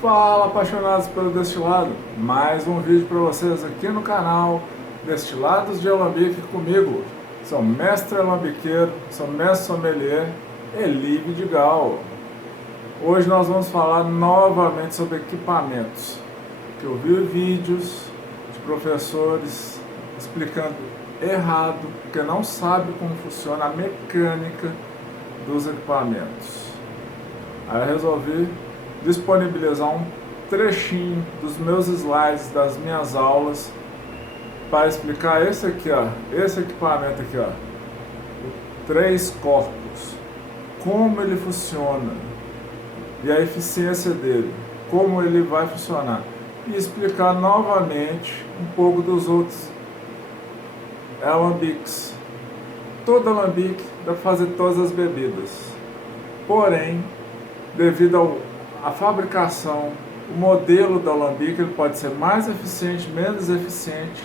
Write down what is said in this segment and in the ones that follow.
Fala, apaixonados pelo destilado, mais um vídeo para vocês aqui no canal Destilados de Alambique comigo. Sou mestre alambiqueiro, sou mestre sommelier, Eli Vidigal. Hoje nós vamos falar novamente sobre equipamentos, que eu vi vídeos de professores explicando errado, porque não sabe como funciona a mecânica dos equipamentos. Aí eu resolvi disponibilizar um trechinho dos meus slides das minhas aulas para explicar esse aqui, ó, esse equipamento aqui, ó, o 3 corpos, como ele funciona e a eficiência dele, como ele vai funcionar, e explicar novamente um pouco dos outros alambiques. Todo alambique dá para fazer todas as bebidas, porém, devido a fabricação, o modelo do alambique, ele pode ser mais eficiente, menos eficiente,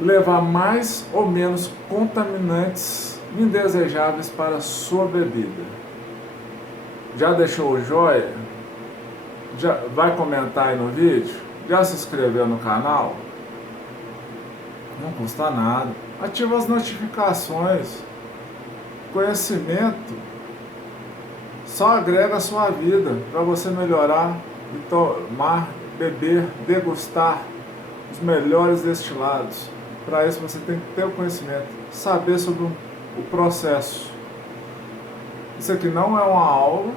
levar mais ou menos contaminantes indesejáveis para a sua bebida. Já deixou o joinha? Já vai comentar aí no vídeo? Já se inscreveu no canal? Não custa nada. Ativa as notificações. Conhecimento só agrega a sua vida para você melhorar e tomar, beber, degustar os melhores destilados. Para isso você tem que ter o conhecimento, saber sobre o processo. Isso aqui não é uma aula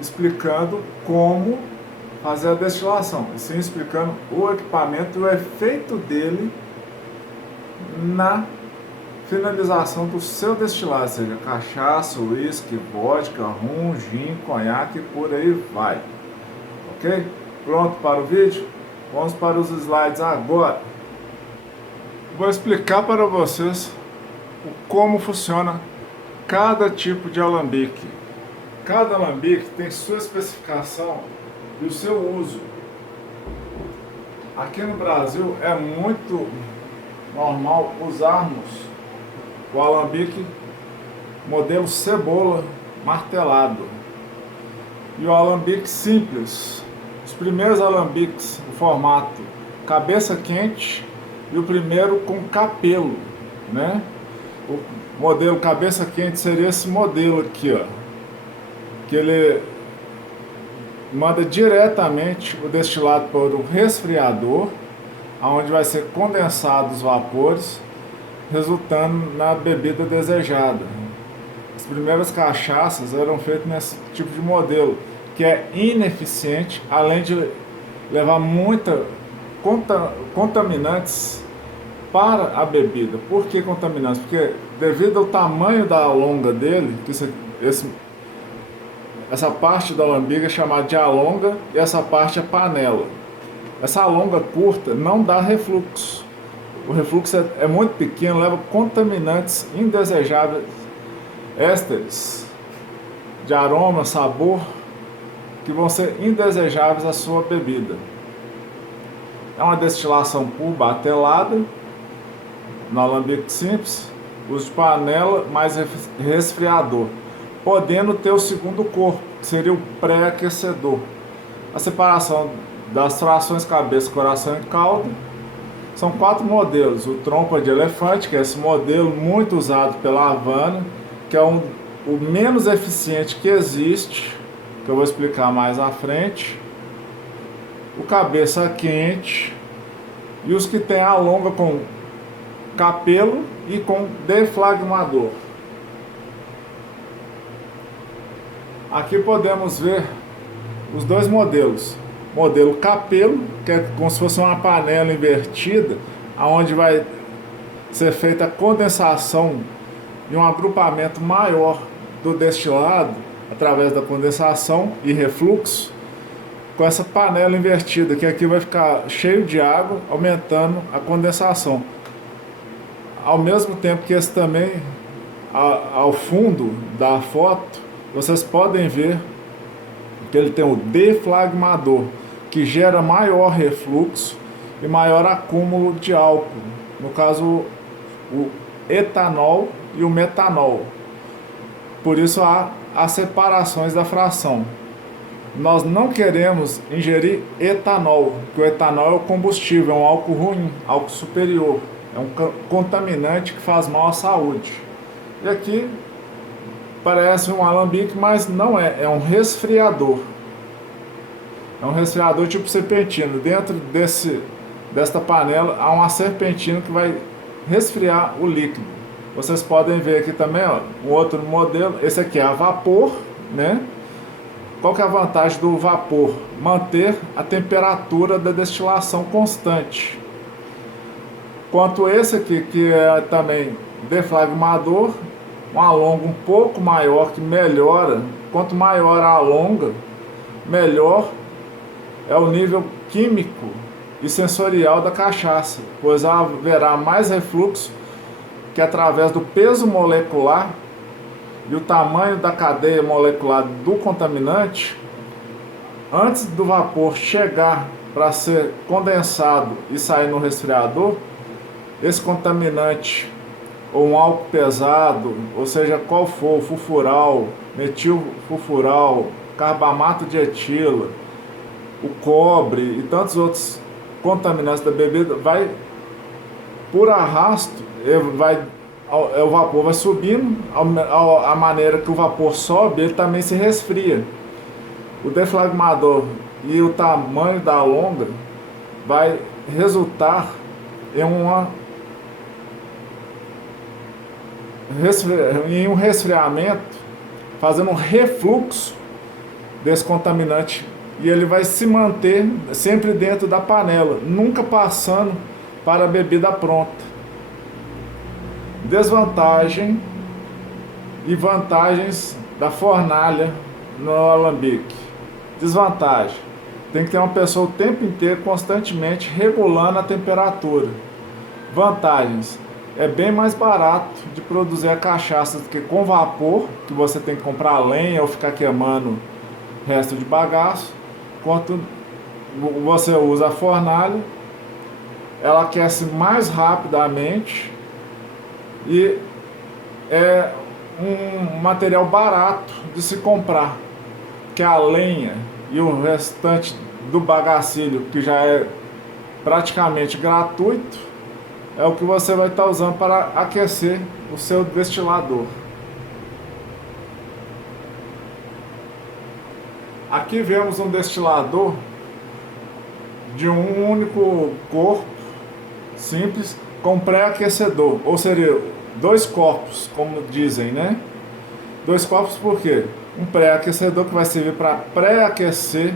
explicando como fazer a destilação, e sim explicando o equipamento e o efeito dele na finalização do seu destilado, seja cachaça, uísque, vodka, rum, gin, conhaque, por aí vai. Ok? Pronto para o vídeo? Vamos para os slides agora. Vou explicar para vocês como funciona cada tipo de alambique. Cada alambique tem sua especificação e o seu uso. Aqui no Brasil é muito normal usarmos o alambique modelo cebola martelado e o alambique simples. Os primeiros alambiques, o formato cabeça quente e o primeiro com capelo, né? O modelo cabeça quente seria esse modelo aqui, ó, que ele manda diretamente o destilado para o resfriador, onde vai ser condensado os vapores, resultando na bebida desejada. As primeiras cachaças eram feitas nesse tipo de modelo, que é ineficiente, além de levar muita contaminantes para a bebida. Por que contaminantes? Porque devido ao tamanho da alonga dele, que essa parte da alambique é chamada de alonga e essa parte é panela. Essa alonga curta não dá refluxo. O refluxo é muito pequeno, leva contaminantes indesejáveis, ésteres de aroma, sabor, que vão ser indesejáveis à sua bebida. É uma destilação por batelada, no alambique simples, uso de panela mais resfriador, podendo ter o segundo corpo, que seria o pré-aquecedor. A separação das frações cabeça, coração e caldo. São 4 modelos. O trompa de elefante, que é esse modelo muito usado pela Havana, que é o menos eficiente que existe, que eu vou explicar mais à frente. O cabeça quente e os que tem a longa com capelo e com deflagmador. Aqui podemos ver os dois modelos. Modelo capelo, que é como se fosse uma panela invertida, onde vai ser feita a condensação de um agrupamento maior do destilado, através da condensação e refluxo, com essa panela invertida, que aqui vai ficar cheio de água, aumentando a condensação. Ao mesmo tempo que esse também, ao fundo da foto, vocês podem ver que ele tem o deflagmador, que gera maior refluxo e maior acúmulo de álcool, no caso o etanol e o metanol. Por isso há as separações da fração. nós não queremos ingerir etanol, porque o etanol é o combustível, é um álcool ruim, álcool superior, é um contaminante que faz mal à saúde. E aqui parece um alambique, mas não é, é um resfriador. É um resfriador tipo serpentina. Dentro desta panela há uma serpentina que vai resfriar o líquido. Vocês podem ver aqui também, ó, um outro modelo. Esse aqui é a vapor, né? Qual que é a vantagem do vapor? Manter a temperatura da destilação constante. Quanto esse aqui, que é também deflagmador, uma longa um pouco maior, que melhora. Quanto maior a longa, melhor é o nível químico e sensorial da cachaça, pois haverá mais refluxo que através do peso molecular e o tamanho da cadeia molecular do contaminante, antes do vapor chegar para ser condensado e sair no resfriador, esse contaminante, ou um álcool pesado, ou seja, qual for, fulfural, metilfulfural, carbamato de etila, o cobre e tantos outros contaminantes da bebida, vai por arrasto, o vapor vai subindo, a maneira que o vapor sobe, ele também se resfria. O deflagmador e o tamanho da longa vai resultar em um resfriamento, fazendo um refluxo desse contaminante, e ele vai se manter sempre dentro da panela, nunca passando para a bebida pronta. Desvantagem e vantagens da fornalha no alambique. Desvantagem: tem que ter uma pessoa o tempo inteiro, constantemente, regulando a temperatura. Vantagens: é bem mais barato de produzir a cachaça do que com vapor, que você tem que comprar lenha ou ficar queimando resto de bagaço. Quanto você usa a fornalha, ela aquece mais rapidamente e é um material barato de se comprar, que a lenha e o restante do bagacilho, que já é praticamente gratuito, é o que você vai estar usando para aquecer o seu destilador. Aqui vemos um destilador de um único corpo, simples, com pré-aquecedor, ou seja, 2 corpos, como dizem, né? 2 corpos por quê? Um pré-aquecedor que vai servir para pré-aquecer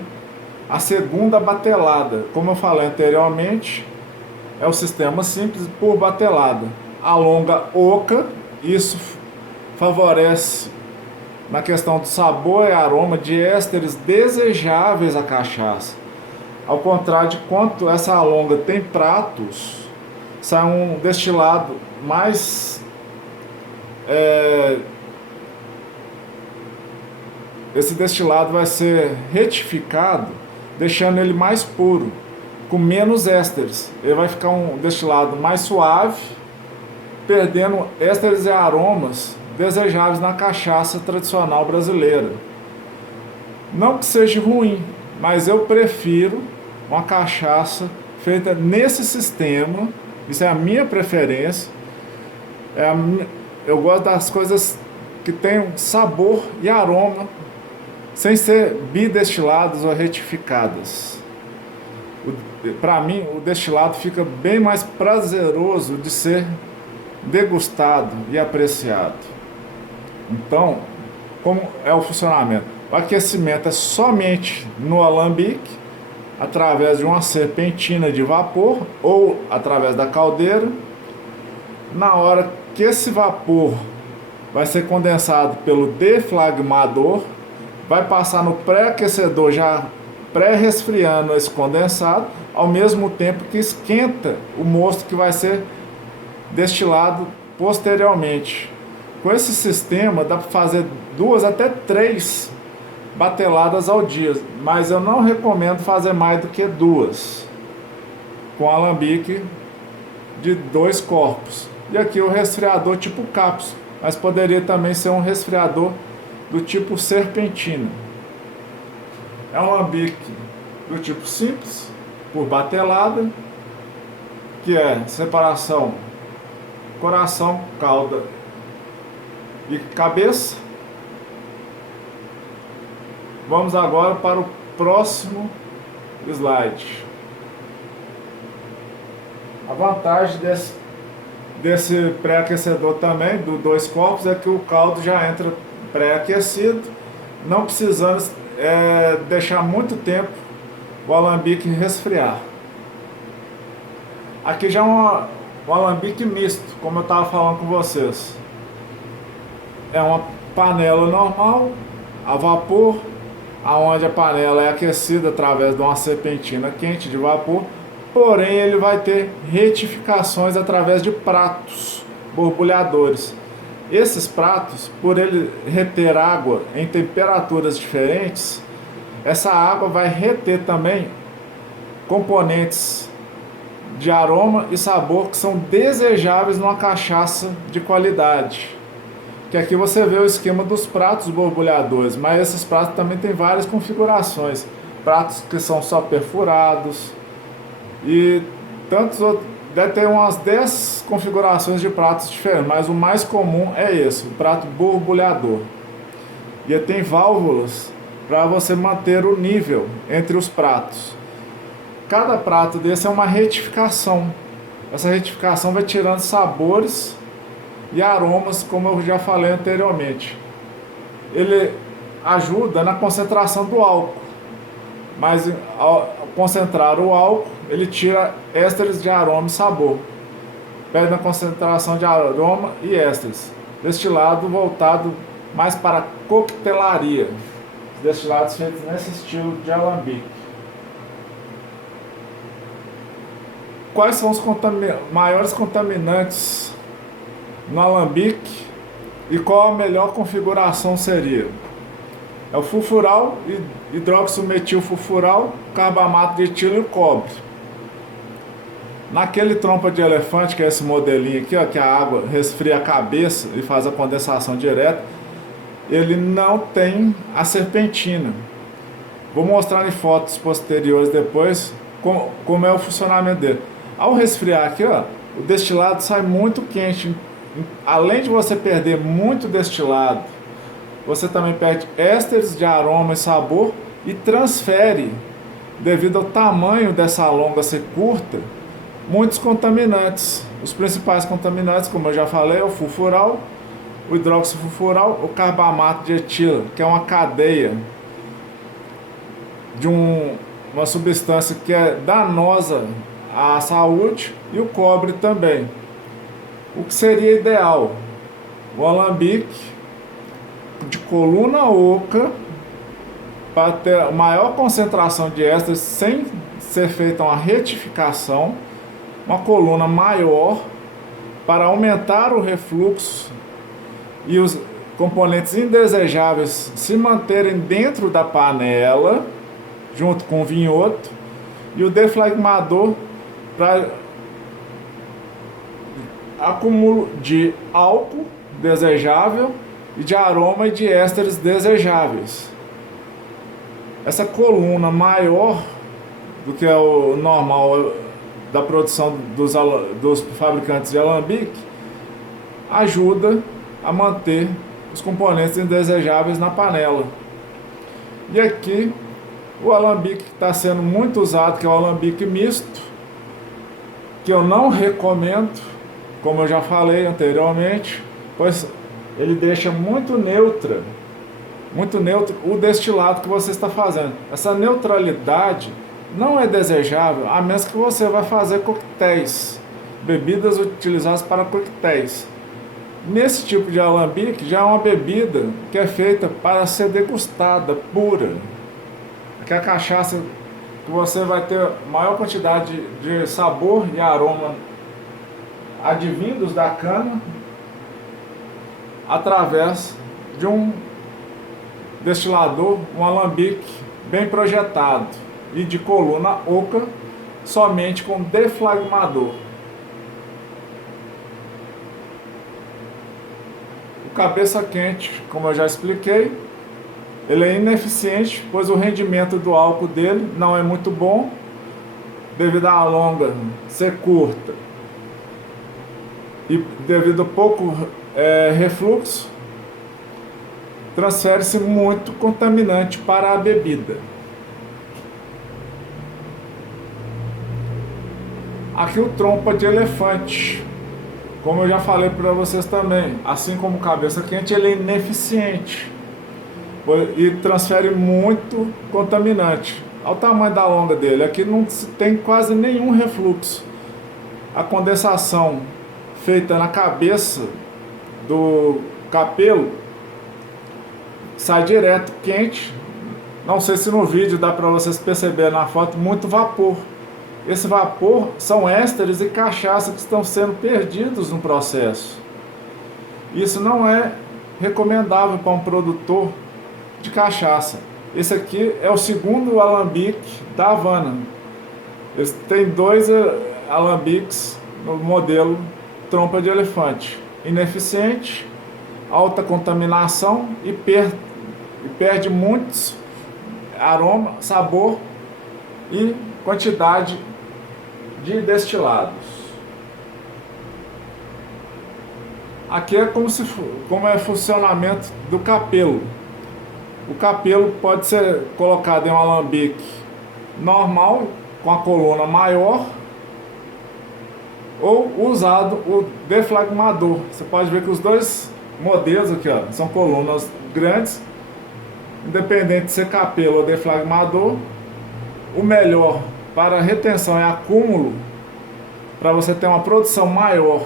a segunda batelada. Como eu falei anteriormente, é o sistema simples por batelada. A longa oca, isso favorece na questão do sabor e aroma de ésteres desejáveis à cachaça. Ao contrário de quanto essa longa tem pratos, sai um destilado mais esse destilado vai ser retificado, deixando ele mais puro, com menos ésteres. Ele vai ficar um destilado mais suave, perdendo ésteres e aromas desejáveis na cachaça tradicional brasileira. Não que seja ruim, mas eu prefiro uma cachaça feita nesse sistema. Isso é a minha preferência. Eu gosto das coisas que tenham sabor e aroma, sem ser bidestiladas ou retificadas. Para mim, o destilado fica bem mais prazeroso de ser degustado e apreciado. Então, como é o funcionamento? O aquecimento é somente no alambique, através de uma serpentina de vapor ou através da caldeira. Na hora que esse vapor vai ser condensado pelo deflagmador, vai passar no pré-aquecedor, já pré-resfriando esse condensado, ao mesmo tempo que esquenta o mosto que vai ser destilado posteriormente. Com esse sistema dá para fazer 2 até 3 bateladas ao dia, mas eu não recomendo fazer mais do que 2, com alambique de 2 corpos. E aqui o resfriador tipo cápsula, mas poderia também ser um resfriador do tipo serpentina. É um alambique do tipo simples, por batelada, que é separação coração, cauda e cabeça. Vamos agora para o próximo slide. A vantagem desse pré-aquecedor também, do dois corpos, é que o caldo já entra pré-aquecido, não precisando deixar muito tempo o alambique resfriar. Aqui já é um alambique misto, como eu estava falando com vocês. É uma panela normal, a vapor, aonde a panela é aquecida através de uma serpentina quente de vapor, porém ele vai ter retificações através de pratos borbulhadores. Esses pratos, por ele reter água em temperaturas diferentes, essa água vai reter também componentes de aroma e sabor que são desejáveis numa cachaça de qualidade. Que aqui você vê o esquema dos pratos borbulhadores, mas esses pratos também tem várias configurações. Pratos que são só perfurados e tantos outros. Deve ter umas 10 configurações de pratos diferentes, mas o mais comum é esse, o prato borbulhador. E tem válvulas para você manter o nível entre os pratos. Cada prato desse é uma retificação. Essa retificação vai tirando sabores e aromas, como eu já falei anteriormente. Ele ajuda na concentração do álcool, mas ao concentrar o álcool, ele tira ésteres de aroma e sabor. Perde na concentração de aroma e ésteres. Destilado voltado mais para a coquetelaria. Destilados feitos nesse estilo de alambique. Quais são os maiores contaminantes no alambique e qual a melhor configuração seria? É o fulfural, hidroximetilfulfural, carbamato de etilo e o cobre. Naquele trompa de elefante, que é esse modelinho aqui, ó, que a água resfria a cabeça e faz a condensação direta, ele não tem a serpentina. Vou mostrar em fotos posteriores depois como é o funcionamento dele. Ao resfriar aqui, ó, o destilado sai muito quente. Além de você perder muito destilado, você também perde ésteres de aroma e sabor e transfere, devido ao tamanho dessa longa ser curta, muitos contaminantes. Os principais contaminantes, como eu já falei, é o fulfural, o hidroxifulfural, o carbamato de etilo, que é uma cadeia de uma substância que é danosa à saúde, e o cobre também. O que seria ideal? O alambique de coluna oca, para ter a maior concentração de ésteres sem ser feita uma retificação, uma coluna maior para aumentar o refluxo e os componentes indesejáveis se manterem dentro da panela, junto com o vinhoto, e o deflagmador para acúmulo de álcool desejável e de aroma e de ésteres desejáveis. Essa coluna maior do que é o normal da produção dos fabricantes de alambique ajuda a manter os componentes indesejáveis na panela. E aqui o alambique que está sendo muito usado, que é o alambique misto, que eu não recomendo, como eu já falei anteriormente, pois ele deixa muito neutro o destilado que você está fazendo. Essa neutralidade não é desejável, a menos que você vá fazer coquetéis, bebidas utilizadas para coquetéis. Nesse tipo de alambique já é uma bebida que é feita para ser degustada pura. Que é a cachaça que você vai ter maior quantidade de sabor e aroma advindos da cana através de um destilador, um alambique bem projetado e de coluna oca, somente com deflagmador. O cabeça quente, como eu já expliquei, Ele é ineficiente, pois o rendimento do álcool dele não é muito bom, devido à longa ser curta e devido a pouco refluxo, transfere-se muito contaminante para a bebida. Aqui o trompa de elefante, como eu já falei para vocês também, assim como o cabeça quente, ele é ineficiente e transfere muito contaminante. Olha o tamanho da longa dele, aqui não tem quase nenhum refluxo. A condensação feita na cabeça do capelo sai direto quente. Não sei se no vídeo dá para vocês perceberem na foto, muito vapor. Esse vapor são ésteres e cachaça que estão sendo perdidos no processo. Isso não é recomendável para um produtor de cachaça. Esse aqui é o segundo alambique da Havana. Eles têm 2 alambiques no modelo trompa de elefante. Ineficiente, alta contaminação e perde muitos aroma, sabor e quantidade de destilados. Aqui é como é o funcionamento do capelo. O capelo pode ser colocado em um alambique normal, com a coluna maior, ou usado o deflagmador. Você pode ver que os dois modelos aqui, ó, são colunas grandes, independente de ser capelo ou deflagmador. O melhor para retenção e acúmulo, para você ter uma produção maior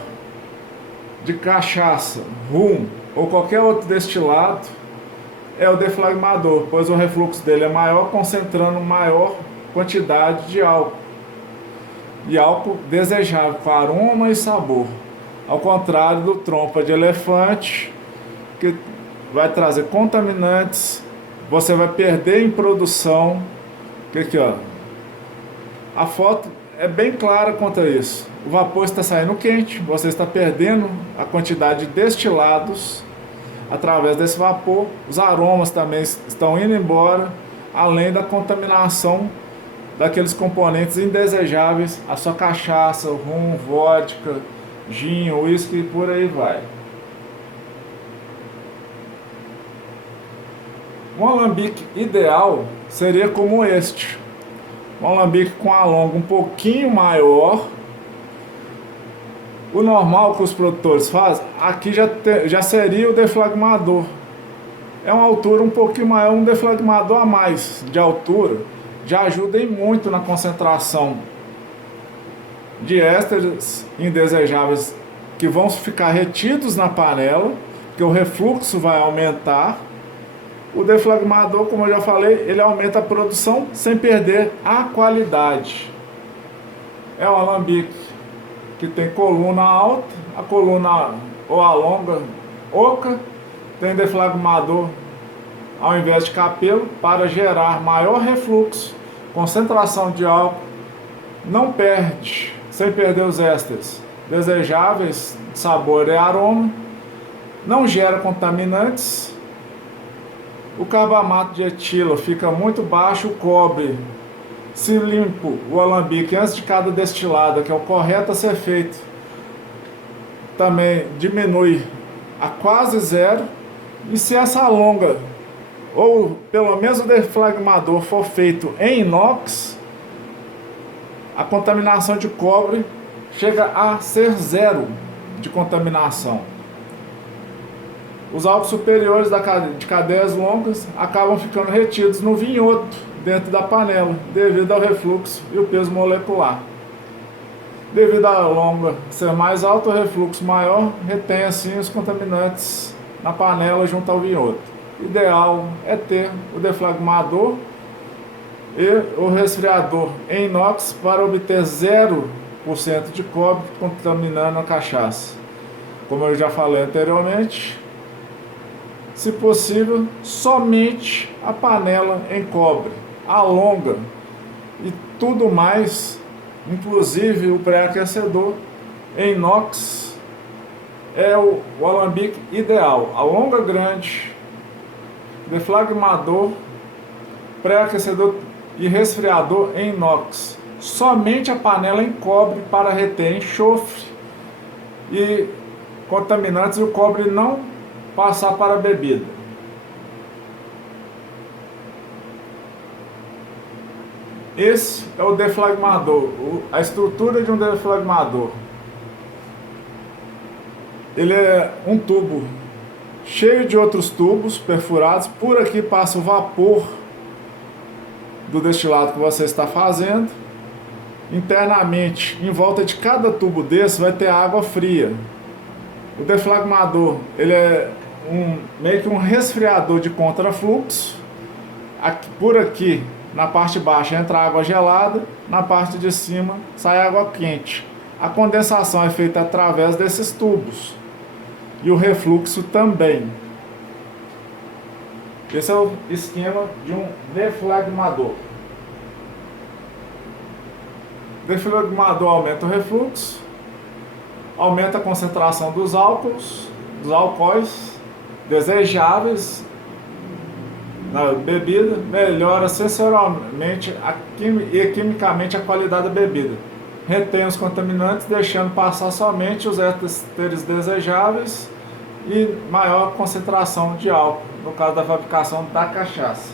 de cachaça, rum ou qualquer outro destilado, é o deflagmador, pois o refluxo dele é maior, concentrando maior quantidade de álcool. E álcool desejável com aroma e sabor. Ao contrário do trompa de elefante, que vai trazer contaminantes, você vai perder em produção. Aqui, ó. A foto é bem clara quanto a isso. O vapor está saindo quente, você está perdendo a quantidade de destilados através desse vapor. Os aromas também estão indo embora, além da contaminação daqueles componentes indesejáveis, a sua cachaça, rum, vodka, gin, uísque e por aí vai. Um alambique ideal seria como este. Um alambique com a longa um pouquinho maior. O normal que os produtores fazem, aqui já seria o deflagmador. É uma altura um pouquinho maior, um deflagmador a mais de altura, já ajuda muito na concentração de ésteres indesejáveis que vão ficar retidos na panela, que o refluxo vai aumentar. O deflagmador, como eu já falei, ele aumenta a produção sem perder a qualidade. É um alambique que tem coluna alta, a coluna ou a longa oca, tem deflagmador ao invés de capelo para gerar maior refluxo, concentração de álcool, não perde, sem perder os ésteres desejáveis, sabor e aroma, não gera contaminantes. O carbamato de etilo fica muito baixo, o cobre, se limpo o alambique antes de cada destilada, que é o correto a ser feito, também diminui a quase zero. E se essa longa, ou pelo menos o deflagmador, for feito em inox, a contaminação de cobre chega a ser zero de contaminação. Os álcools superiores de cadeias longas acabam ficando retidos no vinhoto dentro da panela, devido ao refluxo e o peso molecular. Devido à longa ser mais alta, o refluxo maior retém assim os contaminantes na panela junto ao vinhoto. Ideal é ter o deflagmador e o resfriador em inox para obter 0% de cobre contaminando a cachaça. Como eu já falei anteriormente, se possível, somente a panela em cobre, a longa e tudo mais, inclusive o pré-aquecedor em inox, é o alambique ideal. A longa grande deflagmador, pré-aquecedor e resfriador em inox. Somente a panela em cobre para reter enxofre e contaminantes e o cobre não passar para a bebida. Esse é o deflagmador, a estrutura de um deflagmador. Ele é um tubo cheio de outros tubos perfurados. Por aqui passa o vapor do destilado que você está fazendo. Internamente, em volta de cada tubo desse, vai ter água fria. O deflagmador, ele é meio que um resfriador de contrafluxo. Por aqui, na parte baixa, entra água gelada, na parte de cima sai água quente. A condensação é feita através desses tubos e o refluxo também. Esse é o esquema de um deflagmador. O deflagmador aumenta o refluxo, aumenta a concentração dos álcools, desejáveis na bebida, melhora sensorialmente e quimicamente a qualidade da bebida. Retém os contaminantes, deixando passar somente os ésteres desejáveis e maior concentração de álcool, no caso da fabricação da cachaça.